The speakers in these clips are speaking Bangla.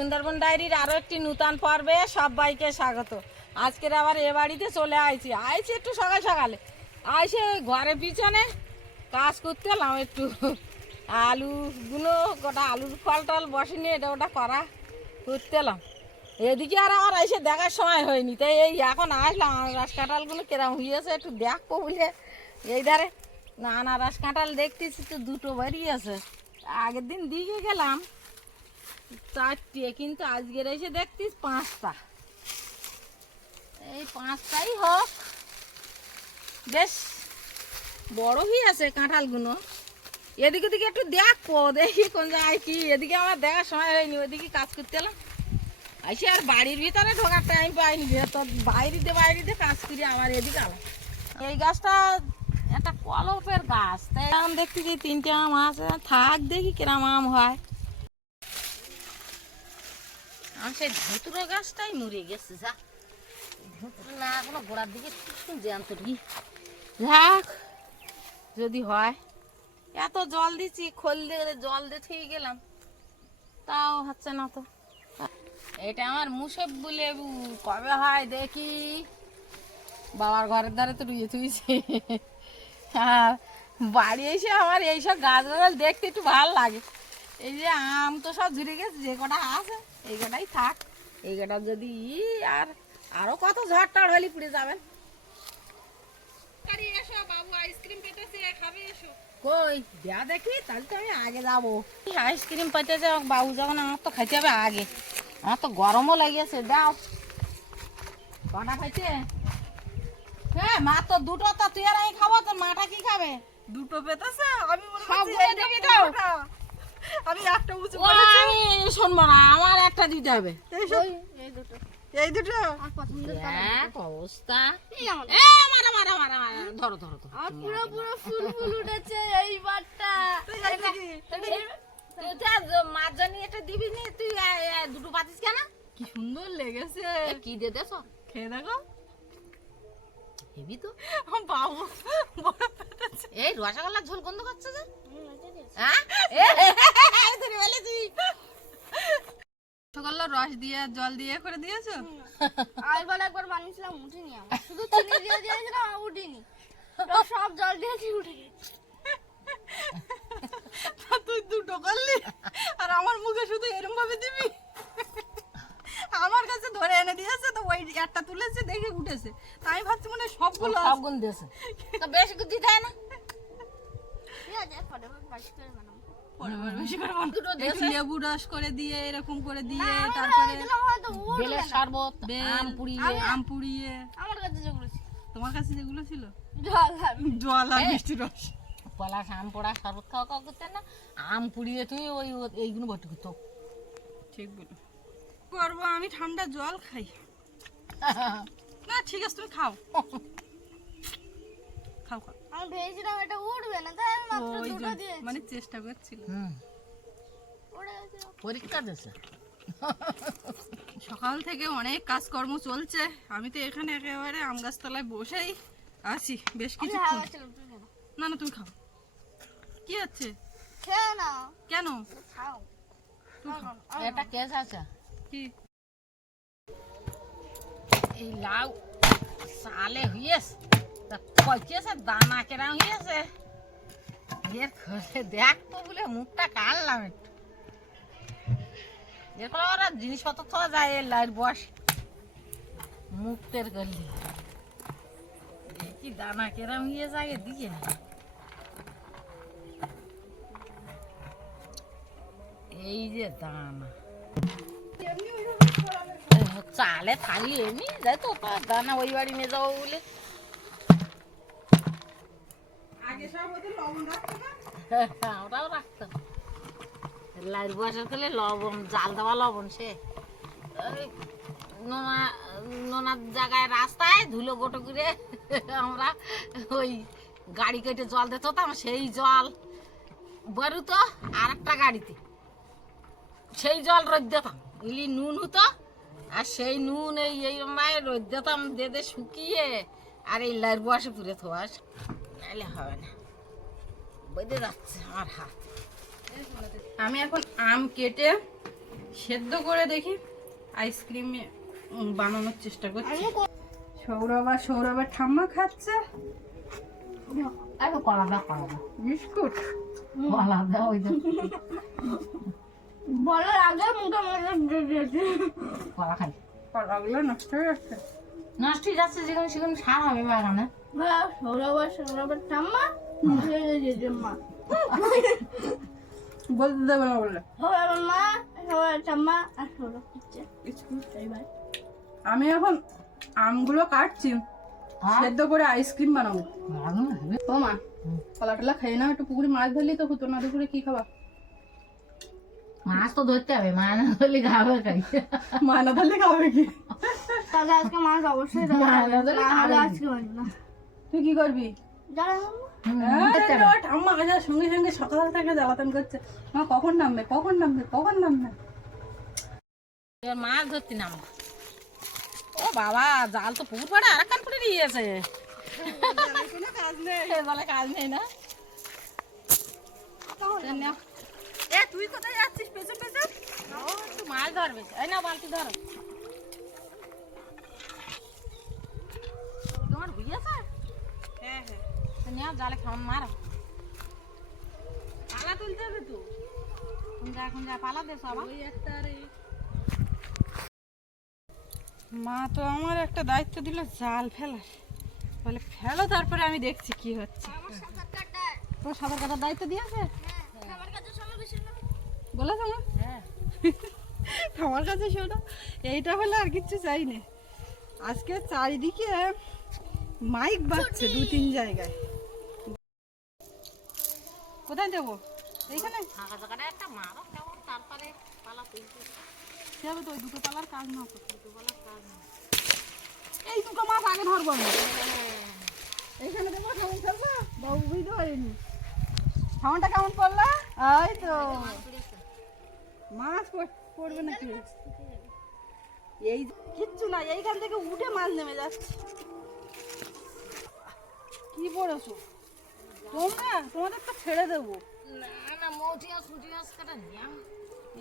সুন্দরবন ডায়েরির আরও একটি নূতন পর্বে সবাইকে স্বাগত। আজকের আবার এ বাড়িতে চলে আইছি। আইছি একটু সকাল সকালে। আইসে ঘরের পিছনে। কাজ করতে এলাম একটু। আলুগুলো গোটা আলুর ফল টল বসেনি, এটা ওটা করা করতে এলাম এদিকে আর আমার এসে দেখার সময় হয়নি। তাই এই এখন আসলাম, আনারস কাঁঠালগুলো কিরম হয়েছে একটু দেখব বলে। এই ধারে না, আনারস কাঁঠাল দেখতেছি তো দুটো বেরিয়েছে আগের দিন দিকে গেলাম। চারটে, কিন্তু আজকের এসে দেখতিস পাঁচটা। এই পাঁচটাই হোক। বেশ বড় হয়ে আছে কাঁঠালগুলো এদিকে দিকে একটু দেখব দেখি কোন জায়গায় কি। এদিকে আমার দেখার সময় হয়নি, ওইদিকে কাজ করতে এলাম। আইসি আর বাড়ির ভিতরে ঢোকার টাইম পাইনি ভেতর বাইরেতে বাইরেতে কাজ করি আমার এদিকে আলাম এই গাছটা একটা কলপের গাছ। তাই আম দেখতে যে তিনটে আম আছে, থাক দেখি কিরম আম হয়। আর সেই ধুতুরো গাছটাই মরে গেছে, যা। ধুতুরো না, এখনও গোড়ার দিকে জ্যান্ত যাক, যদি হয়, এত জল দিচ্ছি খোল দিয়ে জল দিয়ে ঠিক গেলাম। তাও হচ্ছে না তো। এটা আমার মুসব বলে কবে হয় দেখি। বাবার ঘরের ধারে তো রুইয়ে থুইছে। আর বাড়ি এসে আমার এইসব গাছ গাছ দেখতে একটু ভালো লাগে। এই যে আম তো সব ঝুড়ে গেছে, যে কটা আছে। এই থাক। এই যদি আর আরও কত ঝড় টড় হলে পুড়ে যাবেন। কই দেয়া দেখি তাহলে তো আমি আগে যাব। আইসক্রিম বাবু যখন আমার তো খাইতে হবে আগে। আমার তো গরমও লাগিয়েছে দাও। কটা খাইছে? হ্যাঁ মা তো দুটো তো তুই আর আমি খাব তোর মাটা কি খাবে? দুটো পেতেছে? আমি সবগুলো আমি একটা উঁচু আমি শুনব না আমার একটা দিতে হবে। এই দুটো। দেখ অবস্থা। এ মারা মারা মারা মারা ধরো ধরো ধরো। পুরো পুরো ফুল ফুল উঠেছে এটা দিবি নি তুই দুটো পাতিস কেন? কি সুন্দর লেগেছে। কি দিয়ে দেছো? খেয়ে দেখো। হেবি তো? বাবু এই রসগোল্লার ঝোল গন্ধ করছে যে? হ্যাঁ? এ, ধরে ফেলেছি। রসগোল্লা রস দিয়ে জল দিয়ে করে দিয়েছ? আরেকবার একবার বানিয়েছিলাম উঠিনি আমার শুধু চিনি দিয়ে দিয়েছিলাম উঠিনি। সব জল দিয়েছি উঠে গেছে। তুই দুটো করলি আর আমার মুখে শুধু এরম ভাবে দিবি? আমার কাছে ধরে এনে দিয়েছে তো ওই একটা তুলেছে দেখে উঠেছে। তাই আমি ভাবছি মনে হয় সবগুলো দিয়েছে। তো বেশি করে দিতে না লেবু রস করে দিয়ে এরকম করে দিয়ে আমি তারপরে ভেবেছিলাম হয়তো উঠবে বেলের শরবত আম পুড়িয়ে। আম পুড়িয়ে। আমার কাছে যেগুলো ছিল। তোমার কাছে যেগুলো ছিল? জল আর জল আর মিষ্টি রস। পলাশ আম পোড়া শরবত খাওয়া খাওয়া করতে না। আম পুড়িয়ে তুই ওই এইগুলো ভর্তি করতো। ঠিক বলো করব আমি ঠান্ডা জল খাই। না ঠিক আছে তুমি খাও। খাও খাও। আমি ভেবেছিলাম এটা উঠবে না তাই আমি মাত্র দুটো দিয়েছি। মানে চেষ্টা করছিল। পরীক্ষা দিয়েছে। সকাল থেকে অনেক কাজকর্ম চলছে। আমি তো এখানে একেবারে আম গাছতলায় বসেই আছি বেশ কিছু না না তুমি খাও। কি হচ্ছে? কেন? এটা কেস আছে এই লাউ সালে হইয়েছে? কইতেছে দানা কেরাম হইয়েছে? এর খোঁজে দেখতো বলে, মুখটা কাটলাম একটু। ওরা জিনিসপত্র থাকা যায় এর লাইট বস। মুখ তের করলি। দেখি দানা কেরাম হইয়েছে আগে দিয়ে এই যে দানা। চালে থালি এমনি যাই তো দানা ওই বাড়ি নিয়ে যাব বলে রাখতো আমরাও রাখতাম লাইট বসার করলে লবণ জাল দেওয়া লবণ সে নোনা নোনার জায়গায় রাস্তায় ধুলো গোটো করে আমরা ওই গাড়ি কেটে জল দিত সেই জল বেরোতো আর একটা গাড়িতে সেই জল রোদ দিতাম ইলি নুন হতো আর সেই নুন এই এই মায়ের রোদ দিতাম দেদে শুকিয়ে আর এই লাইট বসে পুরে থোয়াস। নাহলে হবে না। বেঁধে যাচ্ছে আমার হাত। আমি এখন আম কেটে সেদ্ধ করে দেখি আইসক্রিম বানানোর চেষ্টা করছি। সৌরভ আর সৌরভের ঠাম্মা খাচ্ছে। কলা দাও কলা বিস্কুট। কলা দাও ওই বলার আগে মুখে মজা দিয়ে কলা খাই। কলাগুলো নষ্ট হয়ে যাচ্ছে। নষ্ট হয়ে যাচ্ছে যেখানে সেখানে সার হবে বাগানে। হ্যাঁ, সৌরভের ঠাম্মা বলতে দেবে না বললে। সৌরভের মা সৌরভের ঠাম্মা আর সৌরভ হচ্ছে। আমি এখন আমগুলো কাটছি সেদ্ধ করে আইসক্রিম বানাবো। ও মা কলা টলা খাই না একটু পুকুরে মাছ ধরলি তো হতো না দুপুরে কি খাবা? মাছ তো ধরতে হবে মাছ না ধরলে খাবে খাই মা না ধরলে খাবে কি? তাহলে আজকে মাছ অবশ্যই আজকে তুই কি করবি? ঠাম্মা কাছে সঙ্গে সঙ্গে সকাল থেকে জ্বালাতন করছে। মা কখন নামবে কখন নামবে কখন নামবে? এবার মাছ ধরতে নাম। ও বাবা জাল তো পুকুর পাড়ে আর কান পড়ে দিয়েছে কোনো কাজ নেই। বলে কাজ নেই না। এ তুই কোথায় যাচ্ছিস? পেছন পেছন। ও একটু মাছ ধরবে। এই না বালতি ধরো। তোমার বুঝিয়েছে হ্যাঁ হ্যাঁ। জালে খাওয়ান মারো। পালা তুলতে হবে তো। যা কোন যা পালা দে সবাই ওই একটা রে। মা তো আমার একটা দায়িত্ব দিল জাল ফেলার। বলে ফেলো তারপরে আমি দেখছি কি হচ্ছে। তো সাঁতার কাটার দায়িত্ব দিয়েছে আমার কাছে সময় বেশি না বলেছে হ্যাঁ। আমার কাছে শোনো এইটা হলে আর কিচ্ছু চাই না আজকে চারিদিকে মাইক বাজছে দু তিন জায়গায়। কোথায় যাব? এইখানে? যাব তো দুটো পালার কাজ না দুটো পালার কাজ না। এই দুটো মাছ আগে ধরবো আমি। এইখানে দেবো কেমন ফেলব বাবু বুঝতে পারিনি। সাউন্ডটা কেমন পড়ল? এই তো। মাছ পড়- পড়বে নাকি? এই কিচ্ছু না এইখান থেকে উঠে মাছ নেমে যাচ্ছে। কি পড়েছো? তোমরা? তোমাদের তো ছেড়ে দেবো। না না মৌটি সুটি মাছ কাটা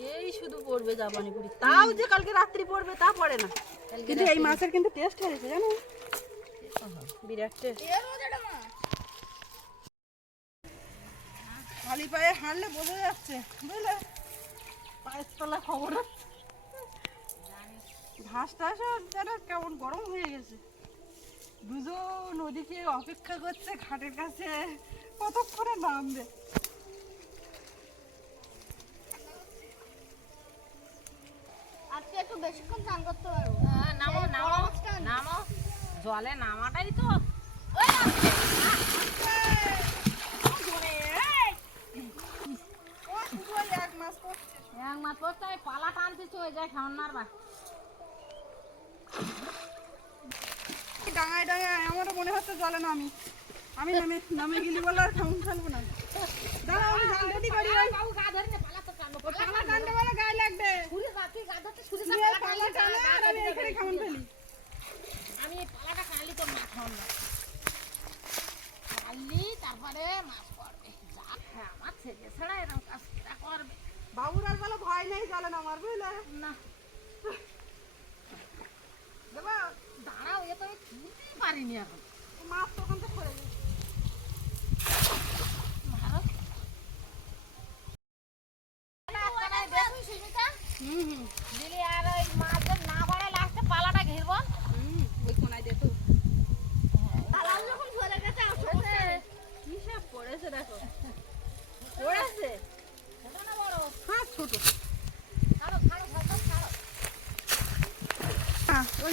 এই শুধু পড়বে জাপানি পুরি। তাও যে কালকে রাত্রি পড়বে তা পড়ে না। কিন্তু এই মাছের কিন্তু টেস্ট হয়েছে জানো? বিরাট টেস্ট খালি পায়ে হাঁটলে বোঝা যাচ্ছে বুঝলে? খবর ঘাস টাসও যেন কেমন গরম হয়ে গেছে। দুজন ওদিকে অপেক্ষা করছে ঘাটের কাছে কতক্ষণে নামবে? আজকে একটু বেশিক্ষণ চান করতে পারব হ্যাঁ, নামো নামো। নামো। জলে নামাটাই তো ও শুধু ওই এক মাস করছে এক মাছ পড়তে হয় পালা টানতে চলে যায় খাওয়ান মারবা। ডাঙায় ডাঙায় আমারও মনে হচ্ছে জলে নামি আমি। নামে নামে গেলি বলে আর কেমন ফেলব না। দাঁড়াও আমি করি বাবু গা ধরে নে, পালা তো পালা টানতে বলে গায়ে লাগবে। যা, গা ধরতে ছুরি যা, পালা পালা টানে আর আমি এখানে কেমন ফেলি। আমি পালাটা কালি তো মাছ খাওয়ান না তারপরে মাছ পড়বে। যা হ্যাঁ আমার ছেলে ছাড়া এরকম কাজ কেরা করবে? বাবুর আর বলে ভয় নেই জলে নামার বুঝলে না। দেবা দাঁড়াও এ তো আমি পারিনি এখন। মাছ তখন তো পড়ে মারো হুম হুম। দিলি আর ওই মাছের না পড়ে লাস্টে পালাটা ঘিরবো। হুম ওই কোনায় দেখো। আলাল যখন চলে গেছে আর কি সব পড়েছে দেখো। পড়েছে না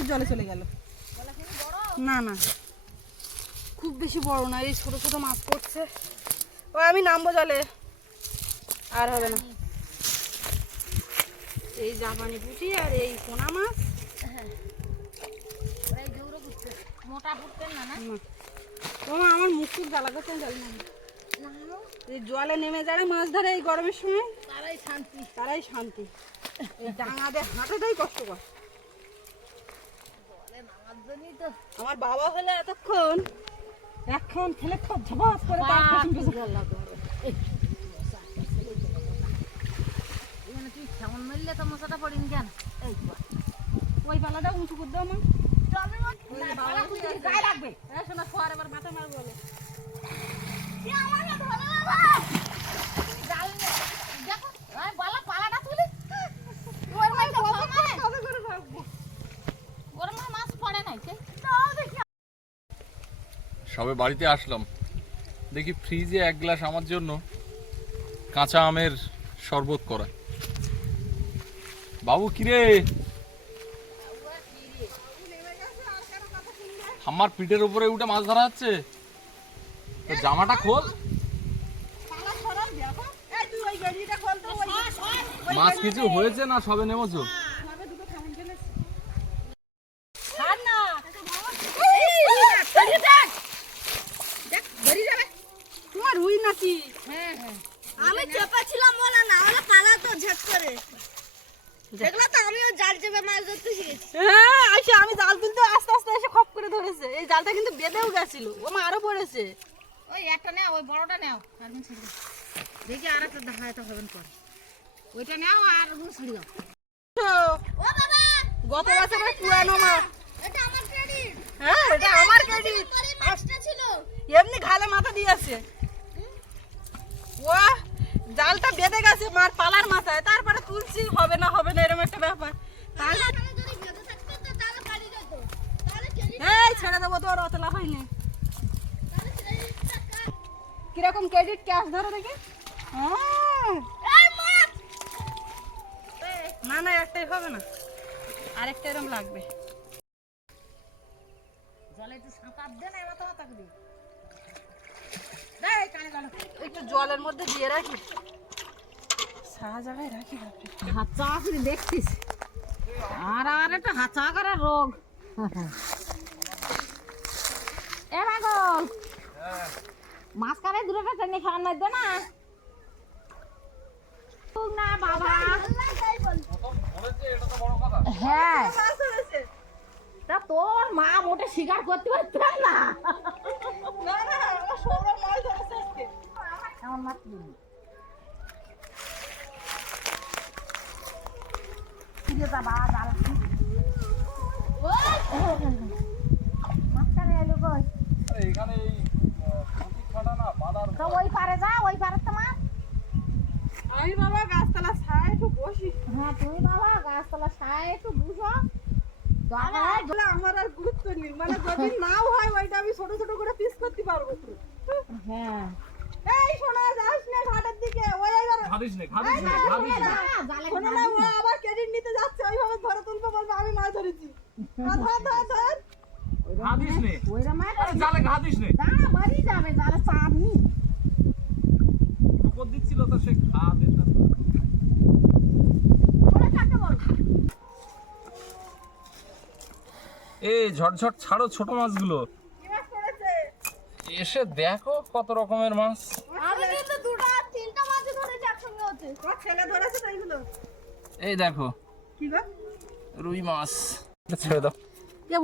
জলে খুব বেশি বড় না, এই ছোট ছোট মাছ পড়ছে। ও, আমি নামবো জলে। আর হবে না। এই জাপানি পুঁটি আর এই পোনা মাছ। আমার মুখ খুব জল নেমে যারা মাছ ধরে এই গরমের সময় তারাই শান্তি। তারাই শান্তি। এই ডাঙাদের হাঁটাটাই কষ্টকর। আমার বাবা হলে এতক্ষণ এখন ফেলে খুব ঝপাস করে তুই কেমন মিললে তো মশাটা পড়িনি কেন? এই। ওই পালাটা উঁচু করে দাও তুই গায়ে লাগবে। শোনা শোয়ার এবার মাথা মারবো বলে। সবে বাড়িতে আসলাম। দেখি ফ্রিজে এক গ্লাস আমার জন্য কাঁচা আমের শরবত করা। বাবু, কিরে? আমার পিঠের উপরে উঠে মাছ ধরা হচ্ছে। জামাটা খোল পালা সরাই দেখো এই তুই ওই গাড়িটা খোল তো ওই মাছ কিছু হয়েছে না? সবে নেমেছো? ভাবে দুটো খামন ফেলেছে ছাড় না তোমার রুই নাকি আমি চেপেছিলাম বলে না হলে পালা তো ঝট করে। দেখলা তো আমিও জাল চেপে মাছ ধরতে শিখেছি হ্যাঁ আমি জাল তুলতে আস্তে আস্তে এসে খপ করে ধরেছে। এই জালটা কিন্তু বেঁধেও গেছিল। ও মা আরও পড়েছে। ওই একটা নাও ওই বড়টা নাও। দেখি আর একটা দেখা পরে। ওইটা নাও আর ছেড়ে দাও। ও বাবা গত বছরের পুরানো মাছ এটা আমার ক্রেডিট হ্যাঁ এটা আমার ক্রেডিট মাছটা ছিল। এমনি ঘালে মাথা দিয়েছে ও জালটা বেঁধে গেছে মার পালার মাথায়। তারপরে তুলছি হবে না হবে না এরকম একটা ব্যাপার। তাহলে এই ছেড়ে দেবো তোর অত লাভ হয়নি। তাহলে কীরকম ক্রেডিট ক্যাশ ধরো দেখি। হ্যাঁ। না না একটাই হবে না। আরেকটা এরকম লাগবে। জলে একটু সাঁতার দে না এবার মাথা দিই দেখ কানে কানে। একটু জলের মধ্যে দিয়ে রাখি। সারা জায়গায় রাখি বাপরে। হাঁচা করে দেখছিস? আর আর একটা করে রোগ। এ মাগল মাছ কারে দূরে টেনে খাওয়ার নাই দে না। বাবা। হ্যাঁ। তা তোর মা মোটে করতে না। আমার যা বাবা জাল মাঝখানে এলো কই? এখানে ওই পারে যা ওই পারে তো মাছ আমি বাবা গাছতলা একটু বসি। হ্যাঁ তুমি বাবা গাছতলা ছায় একটু বুঝো। আমার আর গুরুত্ব নেই। মানে যদি নাও হয় ওইটা আমি ছোট ছোট করে পিস করতে পারব হ্যাঁ। এই শোনা যাস না ঘাটের দিকে। ওই এবার খাদিস নে খাদিস নে খাদিস নে। জালে না ও আবার ক্রেডিট নিতে যাচ্ছে। ওইভাবে ধরে তুলবো বলব আমি মাছ ধরেছি। ধর ধর ধর। ধর খাদিস ওইরা মাছ জালে খাদিস নে। দাঁড়া বাড়ি যাবে জালে চাপ উপর দিচ্ছিল তো সে খা দে তারপর। এই ঝটঝট ছাড়ো ছোট মাছগুলো। এসে দেখো কত রকমের মাছ। এই দেখো রুই মাছ। এটা ছেড়ে দাও।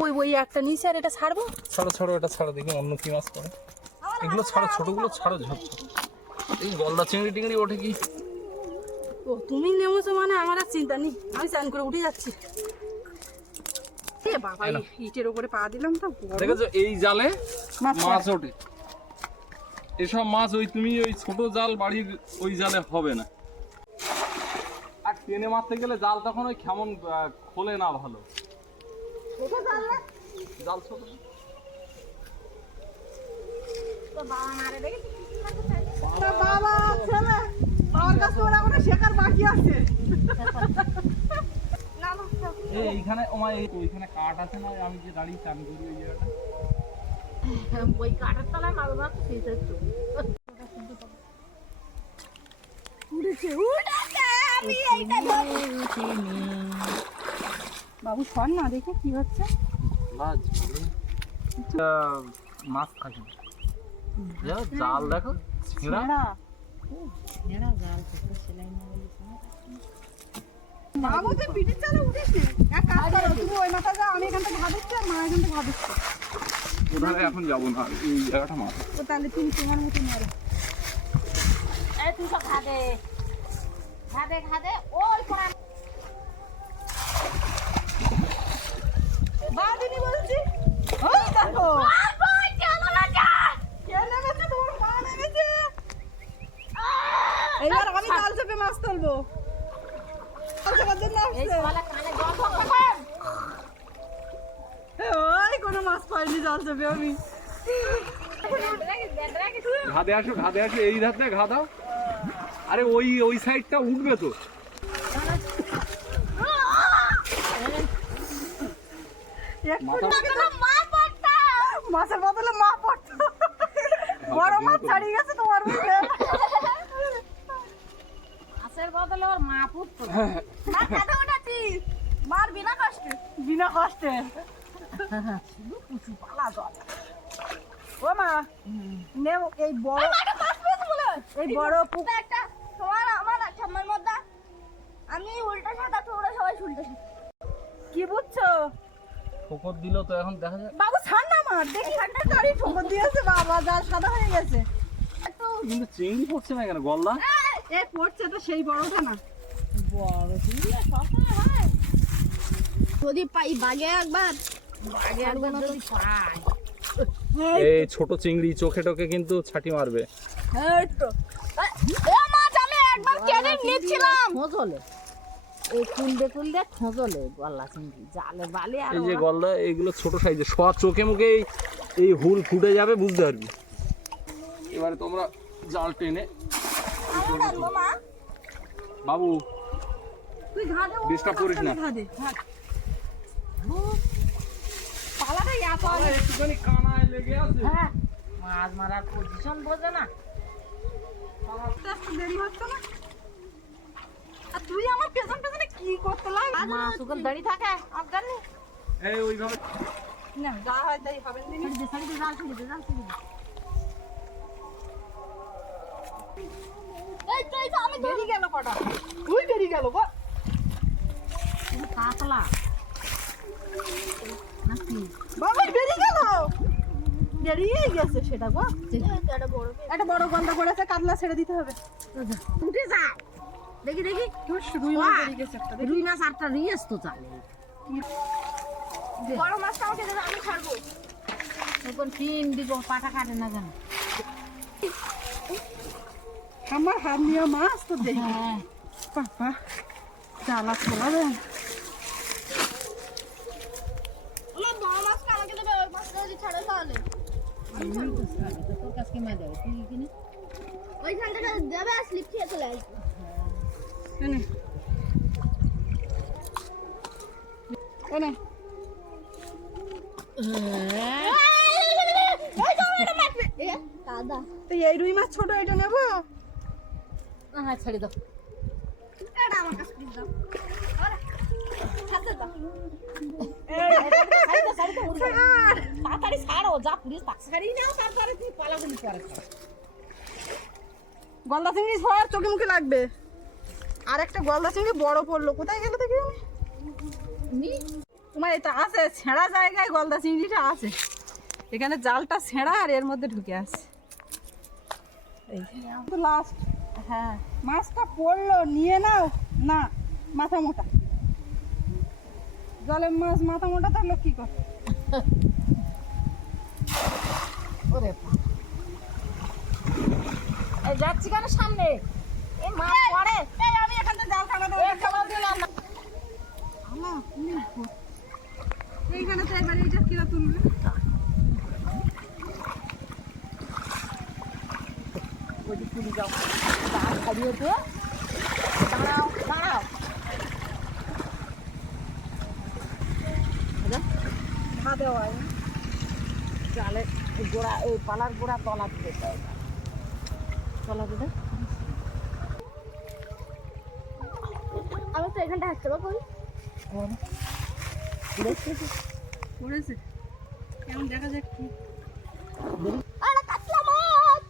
ওই ওই একটা নিচে আর এটা ছাড়বো? ছাড়ো ছাড়ো এটা ছাড়ো দেখি অন্য কি মাছ পড়ে। এগুলো ছাড়ো ছোটগুলো ছাড়ো ঝট এই গলদা চিংড়ি টিংড়ি ওঠে কি? ও তুমি নেমেছো মানে আমার আর চিন্তা নেই। আমি চান করে উঠে যাচ্ছি। বাবা ইটের উপরে পা দিলাম তো দেখেছ এই জালে মাছ ওঠে। এসব মাছ ওই তুমি ওই ছোট জাল বাড়ির ওই জালে হবে না। আর টেনে মারতে গেলে জাল তখন ওই কেমন খোলে না ভালো। জাল বাবা ছেলে। আমার কাছে ওরা শেখার বাকি আছে। না না থাক। এই এইখানে ওমা ওইখানে কাঠ আছে না আমি যে দাঁড়িয়ে চান করি ওই জায়গাটা? ওই কাঠের তলায় মাছ ধর সেই তো উড়েছে উড়েছে আমি এইটা বাবু সর না দেখে কি হচ্ছে। মাছ যা, জাল দেখো ছেঁড়া। না। এক কাজ করো তুমি ওই মাথা যাও আমি এখান থেকে ভাবিচ্ছি আর মা এখান থেকে ভাবিচ্ছে ওখানে এখন যাব না এই জায়গাটা তো তাহলে তুমি তোমার মতো মারো। এই তুই সব খা দে ঘাদে ঘাদে ওই কোনা বাদিনি বলছি মাছ জাল চেপে আমি। ঘাদে আসো ঘাদে আসো এই ধাতে ঘা দাও আরে ওই ওই সাইডটা উঠবে তো। মাছের বদলে মা পড়তো। বড় মাছ ছাড়িয়ে গেছে তোমার বুঝলে মাছের বদলে ওর মা পুত্র মার বিনা কষ্টে। বিনা কষ্টে। পালা জল ও মা নে এই বড় এই বড় পুক তো একটা তোমার আমার ঠাম্মার মধ্যে। আমি উল্টা সাদা তোমরা সবাই উল্টা কি বুঝছ? ঠোকর দিল তো এখন দেখা যায় বাবু ছাড় না আমার দেখি। একটা গাড়ি ঠোকর দিয়েছে। বাবা যা সাদা হয়ে গেছে। কিন্তু চিংড়ি পড়ছে না কেন গলদা? এ পড়ছে তো সেই বড়টা না। বড় চিংড়ি সবসময় হয়। যদি পাই বাগে একবার। এই ছোট চিংড়ি চোখে টোকে কিন্তু ছাটি মারবে। ও মাছ আমি একবার নিচ্ছিলাম। খোঁজলে। এই কুলদে কুলদে খোঁজলে গলা চিংড়ি জালে বালে আর এই যে গলদা এইগুলো ছোট সাইজের সব চোখে মুখে এই- হুল ফুটে যাবে বুঝতে পারবি। এবারে তোমরা জাল টেনে বাবু তুই ঘাটে ও করিস না। ঘাটে পালাটা এত একটুখানি কানায় লেগে আছে হ্যাঁ মাছ মারার পজিশন বোঝে না আস্তে আস্তে দেরি হচ্ছে না আর তুই আমার পেছন পেছনে কি করতে লাগ মাছ ওখানে দাঁড়িয়ে থাকে অজ্ঞান নেই এই ওইভাবে না যা হয় তাই হবে না ছাড়ি দে ছাড়ি দে জাল ছিড়ে দে জাল ছিড়ে দে এই তো এই তো আমি বেরিয়ে গেল কটা তুই বেরিয়ে গেল গো তুমি কাতলা নাকি বাবা বেরিয়ে গেল। বেরিয়ে গেছে সেটা গো। একটা বড় গন্ধ পড়েছে কাতলা ছেড়ে দিতে হবে। উঠে যা। দেখি দেখি। রুই মাছ বেরিয়ে গেছে একটা রুই মাছ আটটা রিয়েস তো চালে বড় মাছটা আমাকে আমি ছাড়বো। এখন তিন দিব পাটা কাটে না কেন আমার হাত নিয়ে মাছ তো দেখি। হ্যাঁ। বাবা জ্বালা খোলাবে আমার বড় মাছটা আমাকে দেবে ওই মাছটা যদি ছাড়ে তাহলে আমি তো ছাড়ি তো তোর কাছে কিনে দেবে তুই কিনে ওইখান থেকে দেবে আর স্লিপ খেয়ে চলে আসবে এই রুই মাছ ছোট এটা নেব হ্যাঁ ছেড়ে দাও এটা আমার কাছে দাও আরে, সাথে দাও ছাড়ি দাও ছাড়ি দাও উড়ে যাবে। তাড়াতাড়ি ছাড়ো যা পুলিশ নাও তারপরে তুই পালাগুলি পরে গলদা চিংড়ি সবার চোখে মুখে লাগবে। আর একটা গলদা চিংড়ি বড় পড়ল। কোথায় গেল দেখি আমি? তোমার এটা আছে ছেঁড়া জায়গায় গলদা চিংড়িটা আছে। এখানে জালটা ছেঁড়া আর এর মধ্যে ঢুকে আছে। এই তো লাস্ট হ্যাঁ। মাছটা পড়ল নিয়ে নাও। না মাথা মোটা। জলের মাছ মাথা মোটা থাকল কি কর ওরে যাচ্ছি কেন সামনে? এই মাছ পড়ে। এই আমি এখান থেকে জাল দেবো দিলাম না এইখানে তো এবার এইটা কিরা তুলবে। ওই তুলি যাও। জাল ছাড়িয়ে দে। দাঁড়াও। দেওয়া হয়। না? গোড়া এই পালার গোড়া তলা দিতে চাই তলা দিতে আমি তো এখানটা হাসতে পারব পড়েছে কেমন দেখা যাক কি। কাতলা মাছ!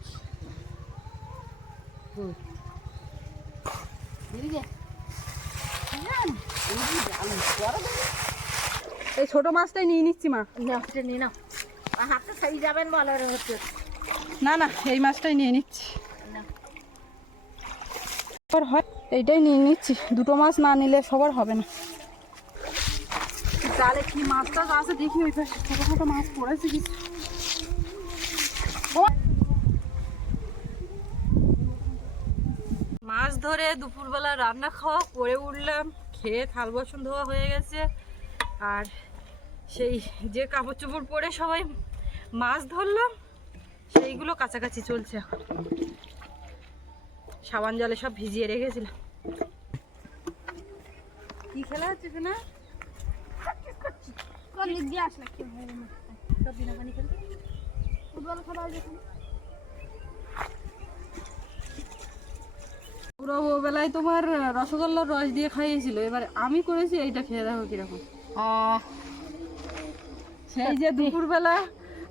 এই ছোট মাছটাই নিয়ে নিচ্ছি মা। না নিয়ে নাও। হাতে সেই যাবেন বলে ওরা হচ্ছে। না না এই মাছটাই নিয়ে নিচ্ছি। হয় এইটাই নিয়ে নিচ্ছি। দুটো মাছ না নিলে সবার হবে না। জালে কি মাছ টাছ আছে দেখি ওই পাশে ছোটো ছোটো মাছ পড়েছে কিছু মাছ ধরে দুপুরবেলা রান্না খাওয়া করে উঠলাম খেয়ে থাল বাসন ধোয়া হয়ে গেছে। আর সেই যে কাপড় চোপড় পরে সবাই মাছ ধরলাম সেইগুলো কাছাকাছি চলছে এখন। সাবান জলে সব ভিজিয়ে রেখেছিলাম কি খেলা হচ্ছে না পুরো বেলায় তোমার রসগোল্লার রস দিয়ে খাইয়েছিল এবার আমি করেছি এইটা খেয়ে দেখো কীরকম। সেই যে দুপুরবেলা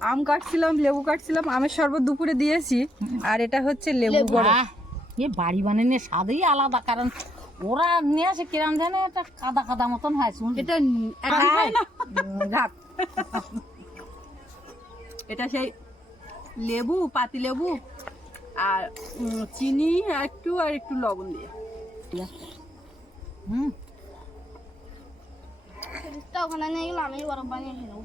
আম কাটছিলাম লেবু কাটছিলাম আমের শরবত দুপুরে দিয়েছি। আর এটা হচ্ছে লেবু গরম আহ, এ বাড়ি বানানোর স্বাদই আলাদা কারণ ওরা নিয়ে আসে কিরাম জানে একটা কাদা কাদা মতন হয় এটা হয়। রাত। এটা সেই লেবু পাতি লেবু আর চিনি আর একটু আর একটু লবণ দিয়ে। হুম। ওখানে নিয়ে গেলে আমি বরফ বানিয়ে খেয়ে নেব।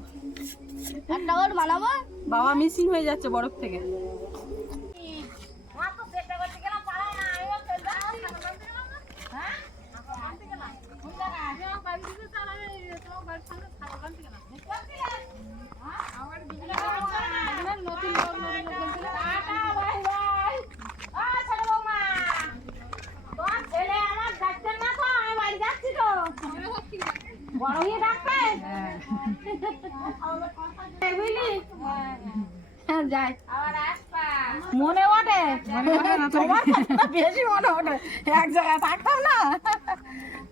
একটা বানাবো। বাবা মিসিং হয়ে যাচ্ছে বরফ থেকে। যাই। মনে ওঠে তোমার বেশি মনে ওঠে এক জায়গায় থাকতাম না।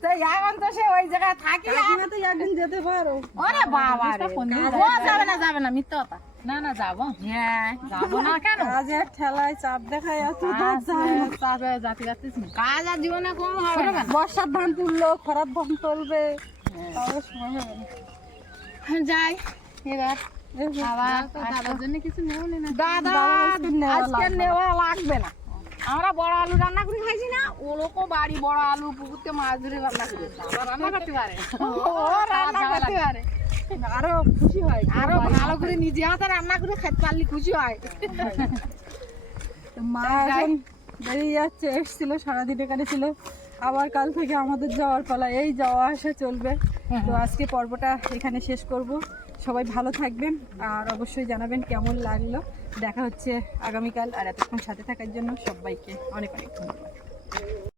তো এখন তো সে ওই জায়গায় থাকি না তো একদিন যেতে পারো। ওরে বাবা ও যাবে না যাবে না মিথ্যা কথা। না না যাব। হ্যাঁ যাব না কেন? কাজের ঠেলায় চাপ দেখায়। কাজ আর জীবনে কম হবে না। বর্ষার ধান তুললো খরার ধান তুলবে। যাই এবার দাদা আজকে নেওয়া লাগবে না। আমরা বড় আলু রান্না করে খাইছি না ও লোকও বাড়ি বড় আলু পুকুরতে মাছ ধরে রান্না করে রান্না করতে পারে। ও রান্না করতে পারে। আরও খুশি হয়। আরও ভালো করে নিজে হাতে রান্না করে খেতে পারলে খুশি হয়। মা বেরিয়ে যাচ্ছে এসছিল সারাদিন এখানে ছিল। আবার কাল থেকে আমাদের যাওয়ার পালা এই যাওয়া আসা চলবে। তো আজকে পর্বটা এখানে শেষ করব। সবাই ভালো থাকবেন আর অবশ্যই জানাবেন কেমন লাগল। দেখা হচ্ছে আগামীকাল আর এতক্ষণ সাথে থাকার জন্য সবাইকে অনেক অনেক ধন্যবাদ।